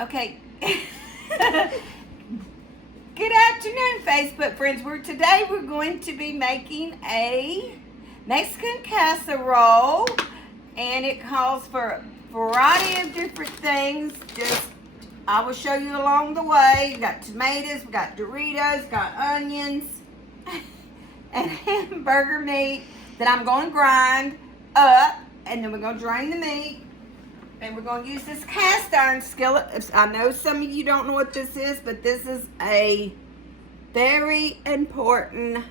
Okay. Good afternoon, Facebook friends. Today we're going to be making a Mexican casserole, and it calls for a variety of different things. I will show you along the way. We got tomatoes, we got Doritos, got onions, and hamburger meat that I'm going to grind up, and then we're going to drain the meat. And we're going to use this cast iron skillet. I know some of you don't know what this is, but this is a very important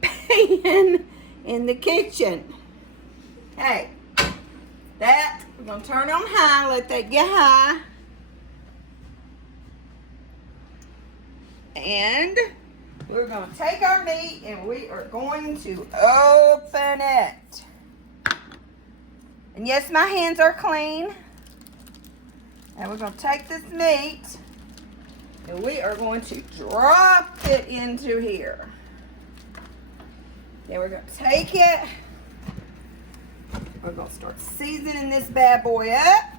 pan in the kitchen. Okay, that we're going to turn on high, let that get high. And we're going to take our meat and we are going to open it. And yes, my hands are clean. And we're going to take this meat and we are going to drop it into here. Then we're going to take it. We're going to start seasoning this bad boy up.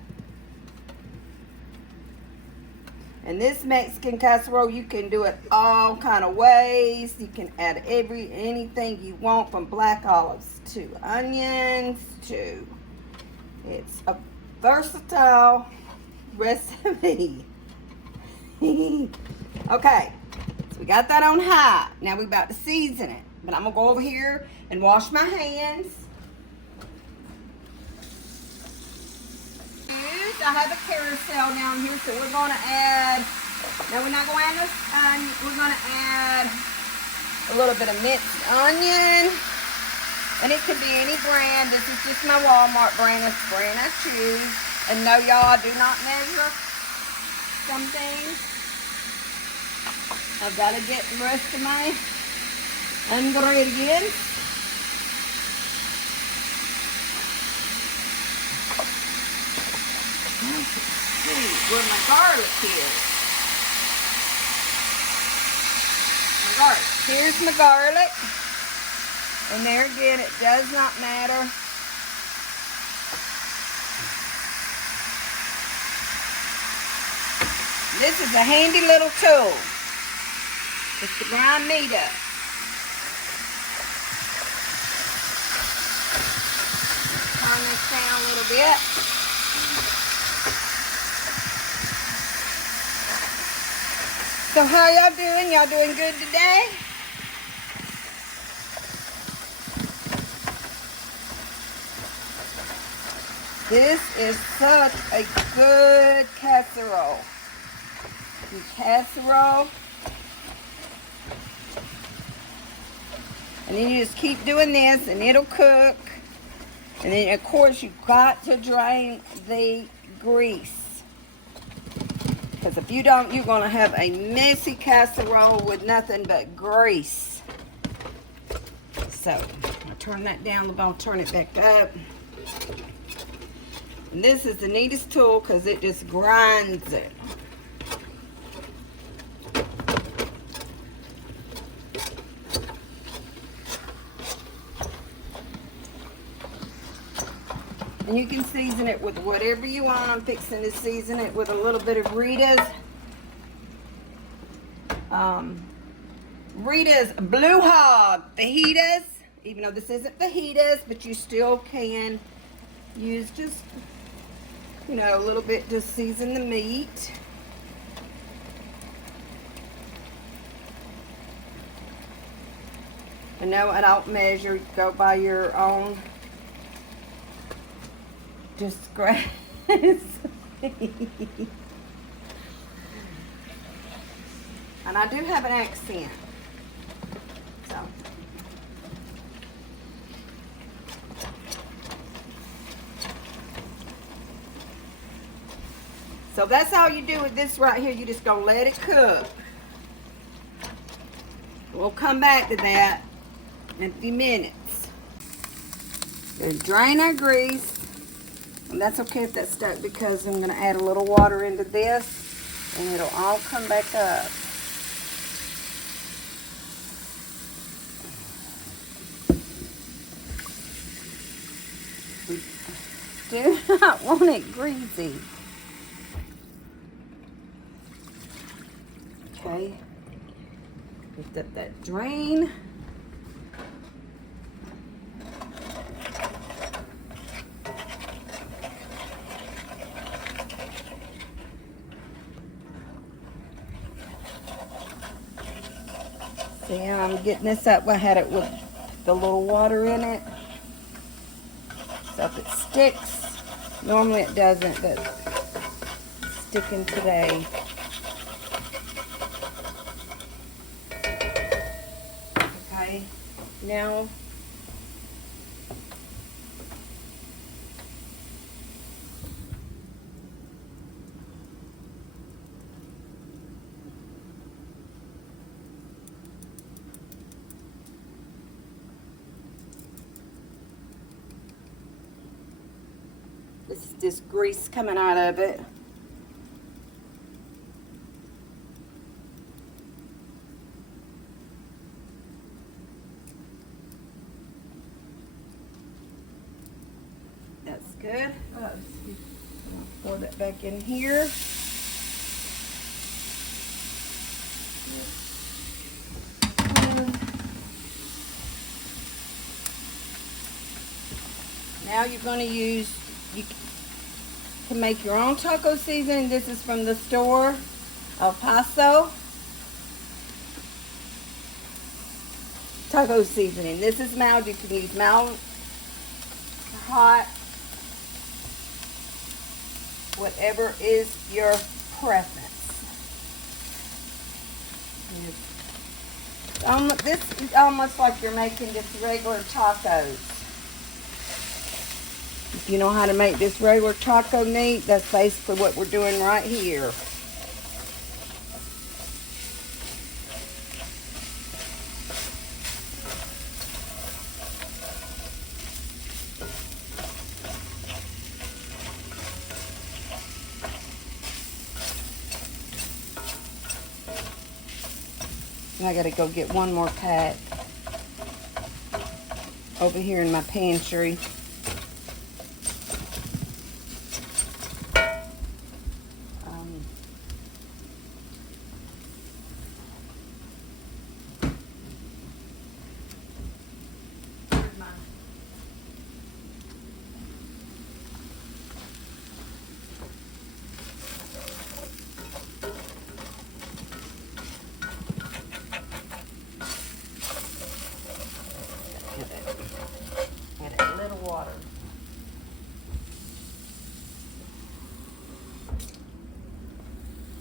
And this Mexican casserole, you can do it all kind of ways. You can add anything you want, from black olives to onions to... It's a versatile recipe. Okay, so we got that on high. Now we're about to season it. But I'm going to go over here and wash my hands. I have a carousel down here, so we're going to add, now we're not going to add this onion, we're going to add a little bit of minced onion. And it could be any brand. This is just my Walmart brand. It's the brand I choose. And no, y'all, I do not measure some things. I've got to get the rest of my ingredients. Let's see where my garlic is. My garlic. Here's my garlic. And there again, it does not matter. This is a handy little tool. Just to grind meat up. Turn this down a little bit. So how y'all doing? Y'all doing good today? This is such a good casserole. And then you just keep doing this and it'll cook. And then of course you've got to drain the grease. Because if you don't, you're going to have a messy casserole with nothing but grease. So, I'll turn that down, I'm going to turn it back up. And this is the neatest tool because it just grinds it. And you can season it with whatever you want. I'm fixing to season it with a little bit of Rita's Blue Hog fajitas. Even though this isn't fajitas, but you still can use just, you know, a little bit to season the meat. And no, I don't measure. Go by your own discretion. And I do have an accent. So that's all you do with this right here. You just gonna let it cook. We'll come back to that in a few minutes. We'll drain our grease. And that's okay if that's stuck because I'm gonna add a little water into this and it'll all come back up. We do not want it greasy. Okay. Lift up that drain. See how I'm getting this up? I had it with the little water in it. So if it sticks, normally it doesn't, but it's sticking today. Okay, now this is just grease coming out of it. That's good. Pour that back in here. Now you're going to use, you can make your own taco seasoning. This is from the store, El Paso. Taco seasoning. This is mild. You can use mild, hot, whatever is your preference. This is almost like you're making just regular tacos. If you know how to make this regular taco meat, that's basically what we're doing right here. And I gotta go get one more pack over here in my pantry.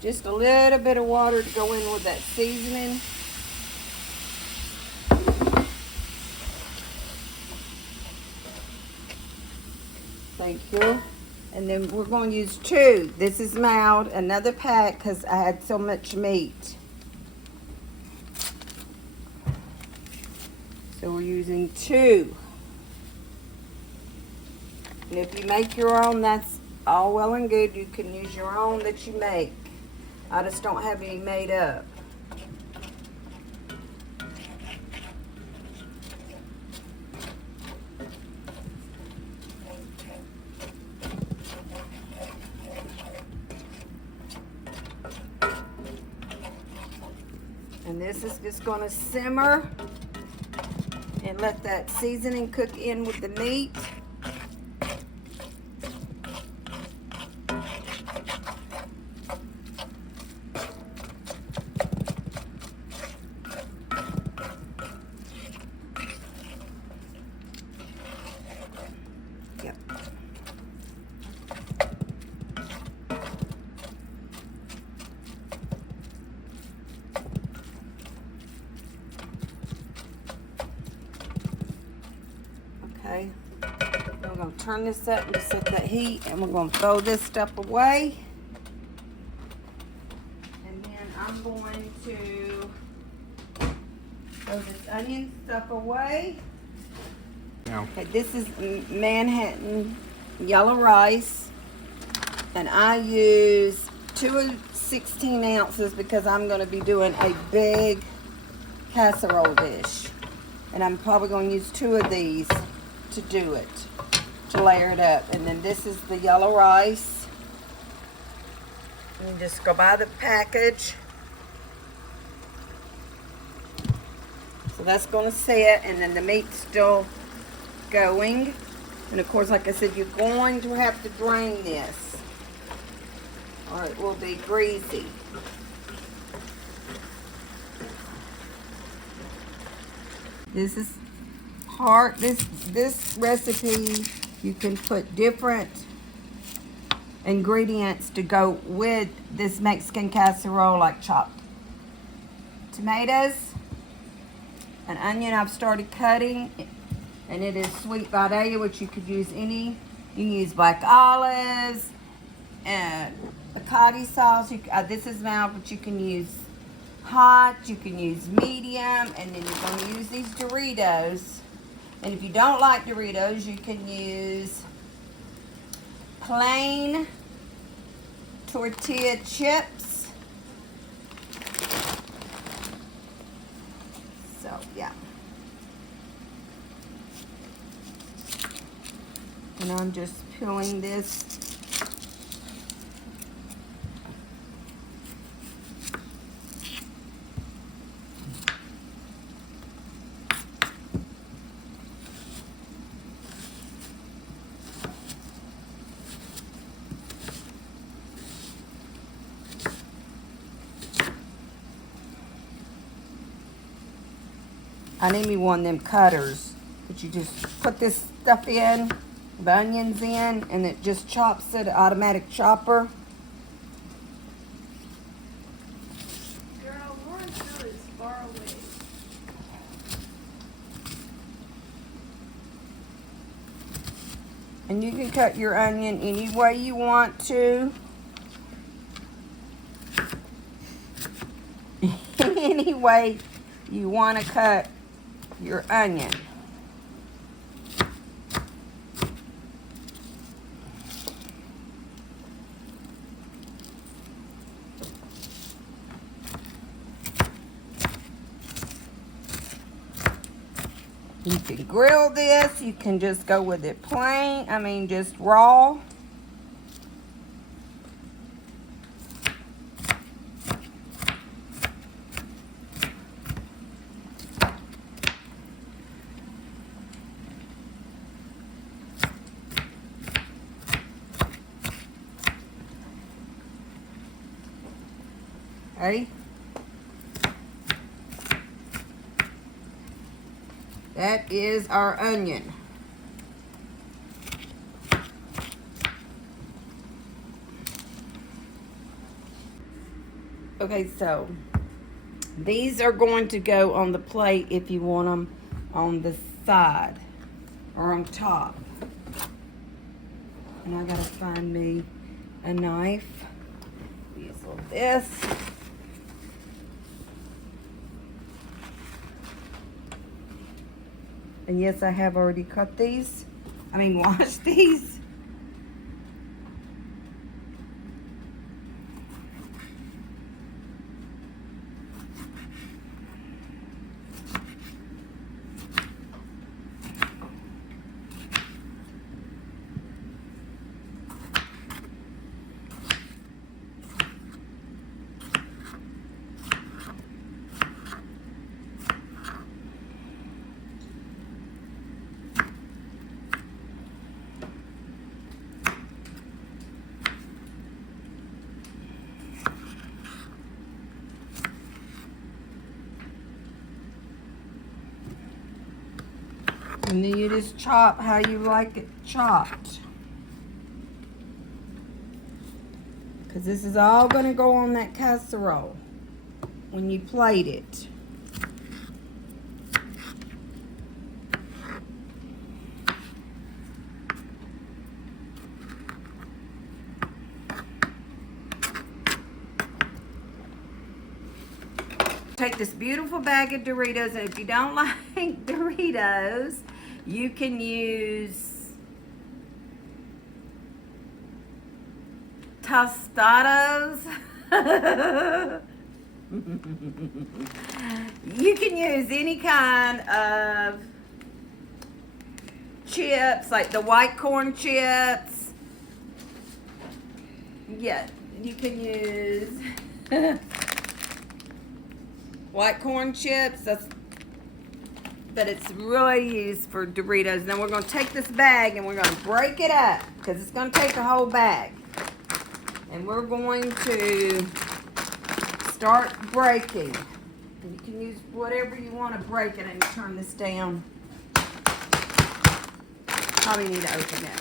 Just a little bit of water to go in with that seasoning. Thank you. And then we're going to use 2. This is mild, another pack because I had so much meat. So we're using 2. And if you make your own, that's all well and good. You can use your own that you make. I just don't have any made up. And this is just going to simmer and let that seasoning cook in with the meat. Okay, we're going to turn this up and set that heat, and we're going to throw this stuff away. And then I'm going to throw this onion stuff away. No. Okay, this is Manhattan yellow rice, and I use 2 16 ounces because I'm going to be doing a big casserole dish. And I'm probably going to use 2 of these to do it, to layer it up. And then this is the yellow rice. You just go buy the package. So that's going to sit, and then the meat's still going. And of course, like I said, you're going to have to drain this, or it will be greasy. This is hard. This recipe, you can put different ingredients to go with this Mexican casserole, like chopped tomatoes, an onion I've started cutting, and it is sweet Vidalia, which you could use any. You can use black olives and piccati sauce. This is mild, but you can use hot, you can use medium, and then you're going to use these Doritos. And if you don't like Doritos, you can use plain tortilla chips. So, yeah. And I'm just peeling this. I need me one of them cutters, but you just put this stuff in, the onions in, and it just chops it, automatic chopper. Girl, Lawrenceville is far away. And you can cut your onion any way you want to. Any way you want to cut your onion. You can grill this, you can just go with it plain, just raw. Ready? That is our onion. Okay, so these are going to go on the plate if you want them on the side or on top. And I gotta find me a knife. Use a little this. And yes, I have already cut these. Washed these. And then you just chop how you like it chopped. Because this is all going to go on that casserole when you plate it. Take this beautiful bag of Doritos, and if you don't like Doritos, you can use Tostados. You can use any kind of chips, like the white corn chips. Yeah, you can use white corn chips. That's but it's really used for Doritos. Then we're going to take this bag and we're going to break it up because it's going to take a whole bag. And we're going to start breaking. And you can use whatever you want to break it. And turn this down. Probably need to open this.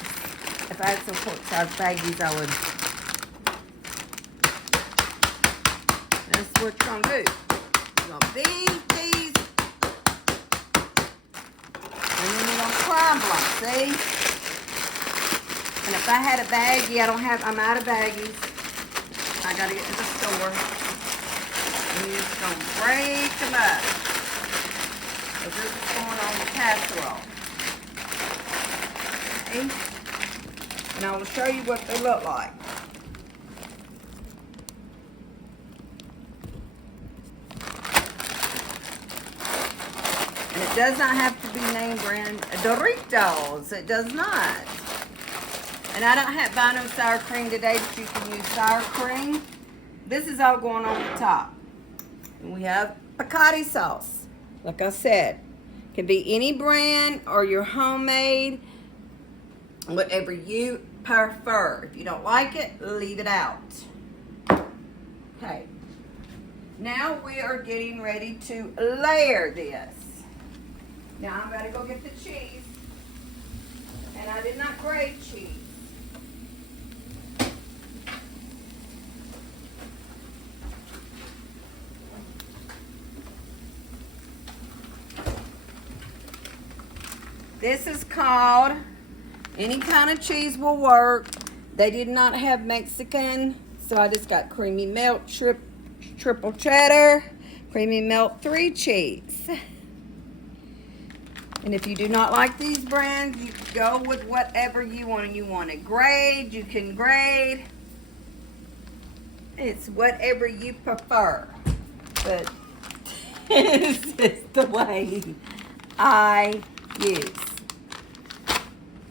If I had some quart-size baggies, I would. That's what you're going to do. You're going to beat these. And then you're going to crumble them, see? And if I had a baggie, I'm out of baggies. I got to get to the store. And you're just going to break them up. Because this is going on the casserole. Okay? And I will show you what they look like. And it does not have to be name brand Doritos. It does not. And I don't have buy no sour cream today, but you can use sour cream. This is all going on the top. And we have piccati sauce. Like I said, can be any brand or your homemade, whatever you prefer. If you don't like it, leave it out. Okay. Now we are getting ready to layer this. Now I'm going to go get the cheese. And I did not grate cheese. This is called, any kind of cheese will work. They did not have Mexican, so I just got creamy melt triple cheddar, creamy melt 3 cheese. And if you do not like these brands, you can go with whatever you want. You want to grade, you can grade. It's whatever you prefer. But this is the way I use.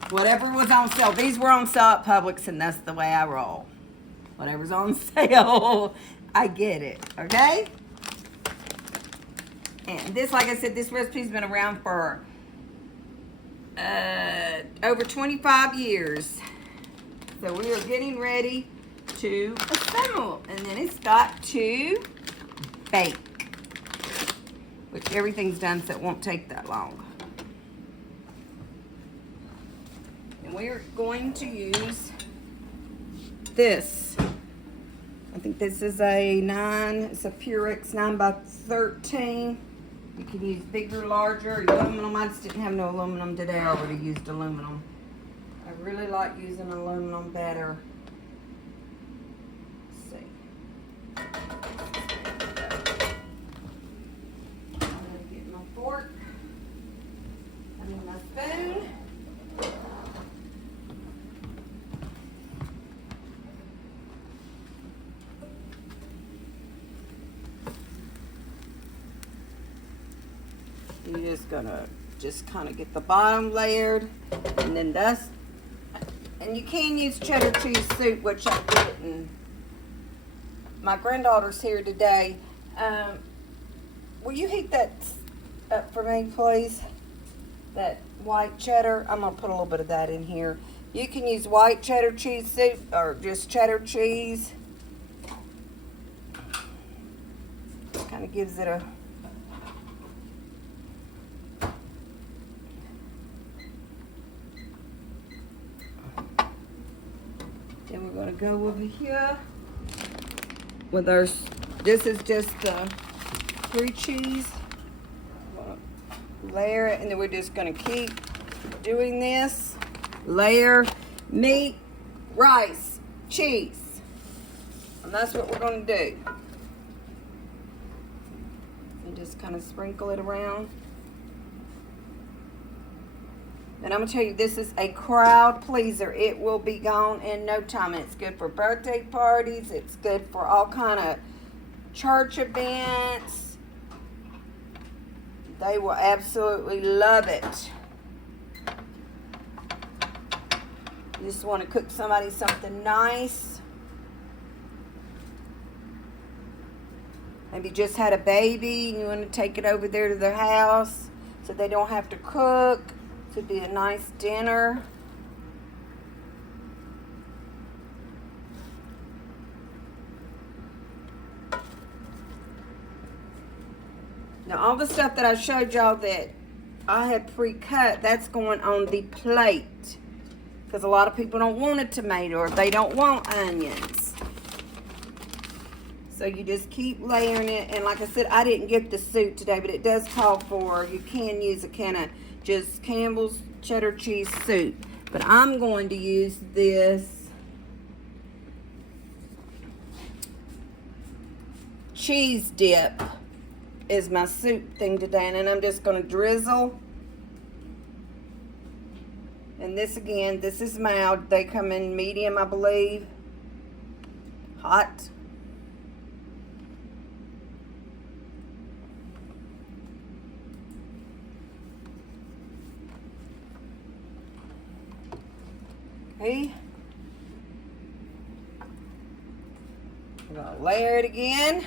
Whatever was on sale. These were on sale at Publix, and that's the way I roll. Whatever's on sale, I get it. Okay? And this, like I said, this recipe's been around for over 25 years. So we are getting ready to assemble. And then it's got to bake. Which everything's done, so it won't take that long. And we are going to use this. I think this is it's a Purex 9x13. You can use bigger, larger, aluminum. I just didn't have no aluminum today. I already used aluminum. I really like using aluminum better. Let's see. I'm going to get my fork and my spoon. You're just gonna kind of get the bottom layered, and then and you can use cheddar cheese soup, which I didn't. My granddaughter's here today. Will you heat that up for me, please? That white cheddar. I'm gonna put a little bit of that in here. You can use white cheddar cheese soup or just cheddar cheese. Kind of gives it a Then we're going to go over here with our, this is just the 3 cheese. Layer it, and then we're just going to keep doing this. Layer meat, rice, cheese. And that's what we're going to do. And just kind of sprinkle it around. And I'm going to tell you, this is a crowd pleaser. It will be gone in no time. It's good for birthday parties. It's good for all kind of church events. They will absolutely love it. You just want to cook somebody something nice. Maybe just had a baby and you want to take it over there to their house. so they don't have to cook. This would be a nice dinner. Now all the stuff that I showed y'all that I had pre-cut, that's going on the plate. Because a lot of people don't want a tomato or they don't want onions. So you just keep layering it. And like I said, I didn't get the soup today, but it does call for, you can use a can of just Campbell's cheddar cheese soup. But I'm going to use this cheese dip is my soup thing today, and then I'm just going to drizzle. And this again, this is mild. They come in medium, I believe. Hot. Okay. I'm going to layer it again.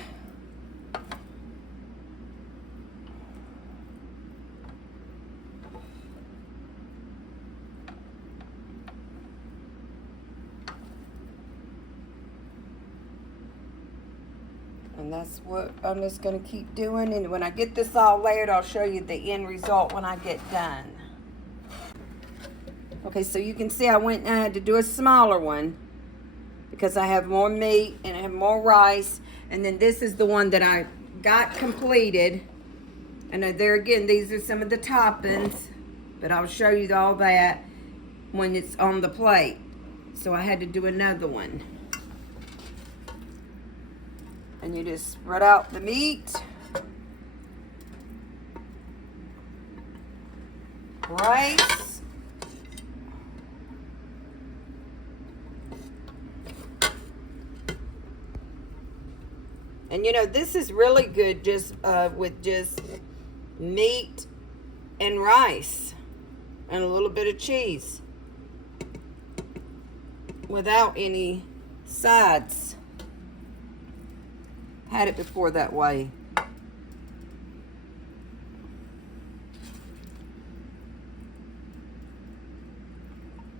And that's what I'm just going to keep doing. And when I get this all layered, I'll show you the end result when I get done. Okay, so you can see I went and I had to do a smaller one because I have more meat and I have more rice. And then this is the one that I got completed. And there again, these are some of the toppings, but I'll show you all that when it's on the plate. So I had to do another one. And you just spread out the meat. Rice. And you know, this is really good just with just meat and rice and a little bit of cheese without any sides. Had it before that way.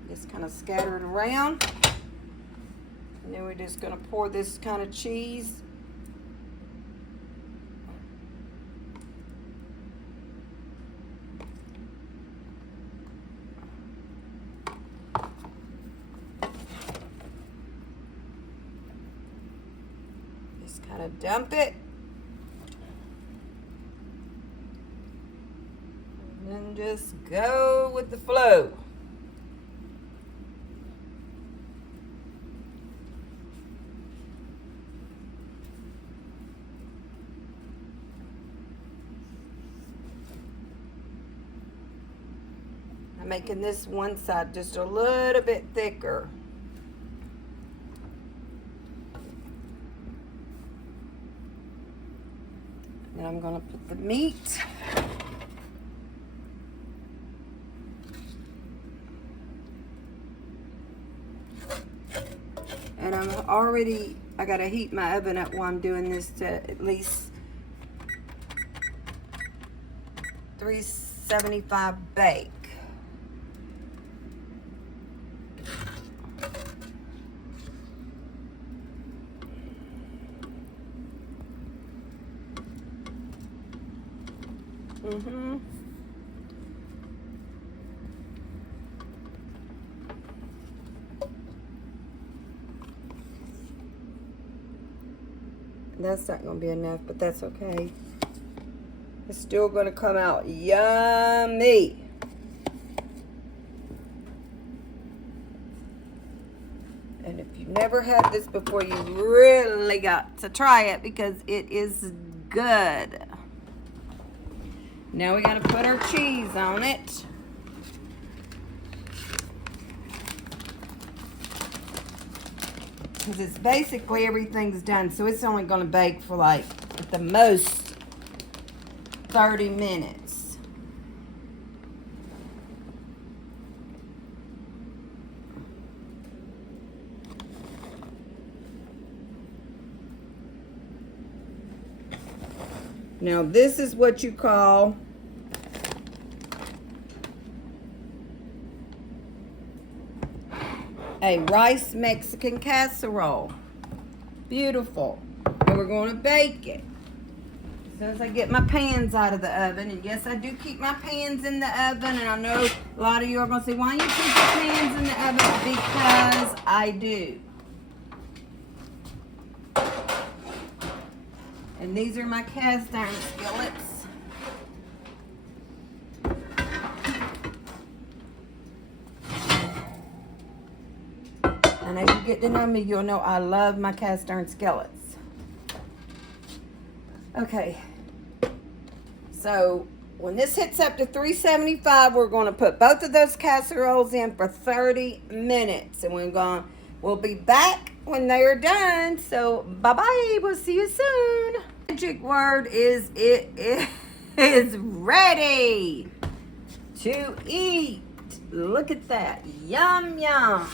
Just kind of scatter it around. And then we're just going to pour this kind of cheese. Kind of dump it. And then just go with the flow. I'm making this one side just a little bit thicker. Then I'm going to put the meat. And I got to heat my oven up while I'm doing this to at least 375 bake. That's not going to be enough, but that's okay. It's still going to come out yummy. And if you've never had this before, you really got to try it because it is good. Now we got to put our cheese on it. Because it's basically everything's done. So it's only going to bake for like at the most 30 minutes. Now this is what you call a rice Mexican casserole. Beautiful. And we're going to bake it. As soon as I get my pans out of the oven, and yes, I do keep my pans in the oven, and I know a lot of you are going to say, why you keep your pans in the oven? Because I do. And these are my cast iron skillets. And as you get to know me, you'll know I love my cast iron skillets. Okay, so when this hits up to 375, we're going to put both of those casseroles in for 30 minutes. And we'll be back when they are done. So, bye-bye. We'll see you soon. Magic word is it is ready to eat. Look at that. Yum, yum.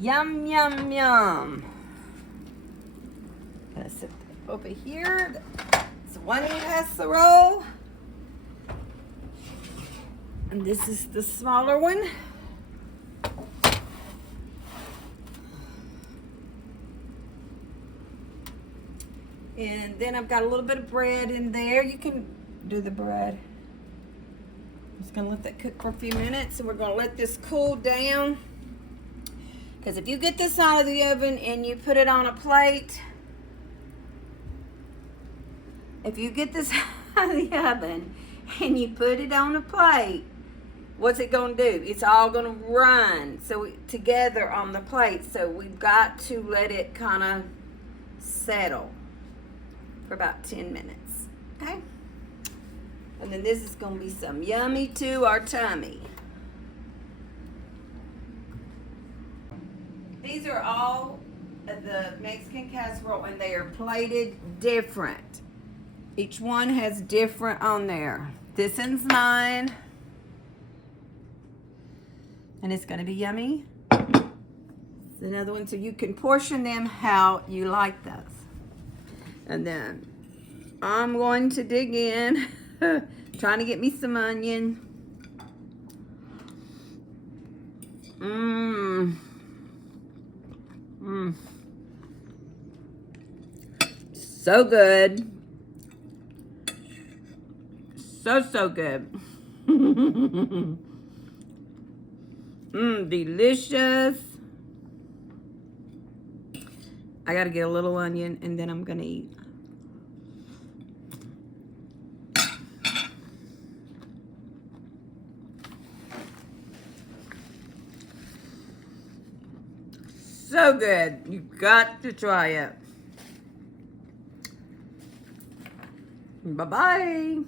Yum, yum, yum. Gonna sit over here. It's one casserole. And this is the smaller one. And then I've got a little bit of bread in there. You can do the bread. I'm just gonna let that cook for a few minutes, and we're gonna let this cool down. Because if you get this out of the oven and you put it on a plate, if you get this out of the oven and you put it on a plate, what's it going to do? It's all going to run together on the plate. So we've got to let it kind of settle for about 10 minutes. Okay? And then this is going to be some yummy to our tummy. These are all the Mexican casserole, and they are plated different. Each one has different on there. This one's mine. And it's going to be yummy. It's another one, so you can portion them how you like those. And then I'm going to dig in, trying to get me some onion. So good. So good. Delicious. I gotta get a little onion, and then I'm gonna eat. So good. You got to try it. Bye-bye.